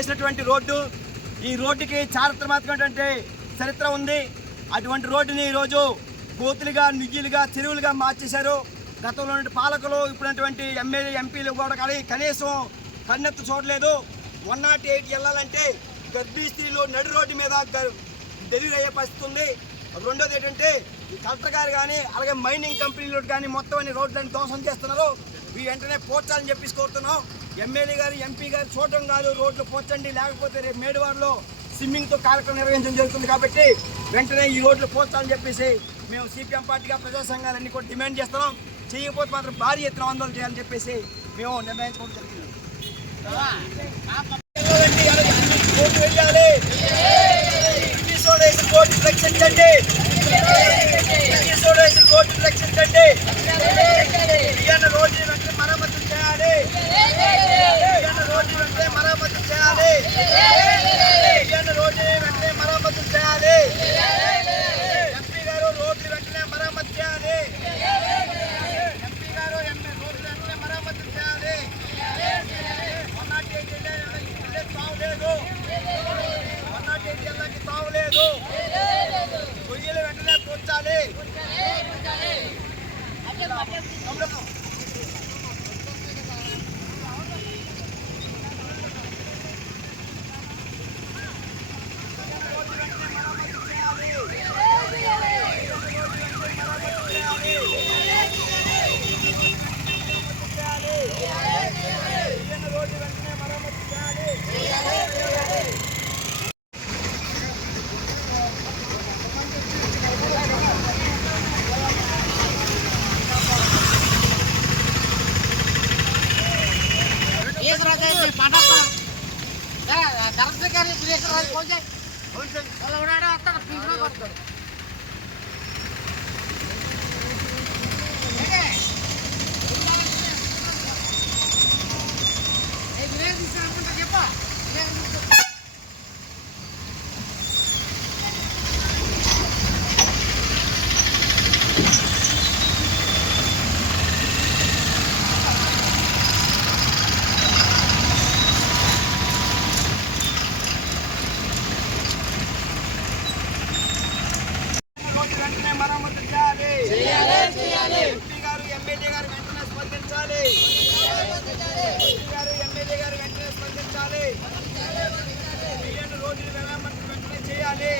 వేసినటువంటి రోడ్డు. ఈ రోడ్డుకి చారిత్రాత్మకమైనటువంటి చరిత్ర ఉంది. అటువంటి రోడ్డుని ఈరోజు గోతులుగా, నిధులుగా, చెరువులుగా మార్చేశారు. గతంలో పాలకులు ఇప్పుడున్నటువంటి ఎమ్మెల్యే, ఎంపీలు కూడా కనీసం కన్నెత్తు చూడలేదు. 108 వెళ్ళాలంటే గర్భిణీ స్త్రీలు నడి రోడ్డు మీద డెలివరీ అయ్యే పరిస్థితి ఉంది. రెండోది ఏంటంటే ఈ కలెక్టర్ గారు కానీ అలాగే మైనింగ్ కంపెనీలు కానీ మొత్తం అన్ని రోడ్లను ధ్వంసం చేస్తున్నారు. ఇవి వెంటనే పోర్చాలని చెప్పేసి కోరుతున్నాం. ఎమ్మెల్యే గారు, ఎంపీ గారు చూడటం కాదు, రోడ్లు పోర్చండి, లేకపోతే రేపు మేడివాడలో స్విమ్మింగ్తో కార్యక్రమం నిర్వహించడం జరుగుతుంది. కాబట్టి వెంటనే ఈ రోడ్లు పోర్చాలని చెప్పేసి మేము సిపిఎం పార్టీగా ప్రజా సంఘాలన్నీ కూడా డిమాండ్ చేస్తున్నాం. చేయకపోతే మాత్రం భారీ ఎత్తున ఆందోళన చేయాలని చెప్పేసి మేము నిర్ణయించుకోవడం జరిగింది. రక్షించండి, రోడ్డు రక్షించండి, రోడ్డు వెంటనే మరమ్మతులు చేయాలి, రోడ్డు వెంటనే మరమ్మతులు చేయాలి, రోడ్డు వెంటనే మరమ్మతులు చేయాలి. ఎంపీ గారు రోడ్లు వెంటనే మరమ్మతు చేయాలి, ఎంపీ గారు రోడ్లు వెంటనే మరమ్మతులు చేయాలి. 108 తావులేదు, 108 వెళ్ళకి తావులేదు. గొయ్యలు వెంటనే పూడ్చాలి. ఎంపీ గారు, ఎమ్మెల్యే గారు వెంటనే స్పందించాలి. ఎంపీ గారు, ఎమ్మెల్యే గారు వెంటనే స్పందించాలి. రోడ్లు వెంటనే చేయాలి.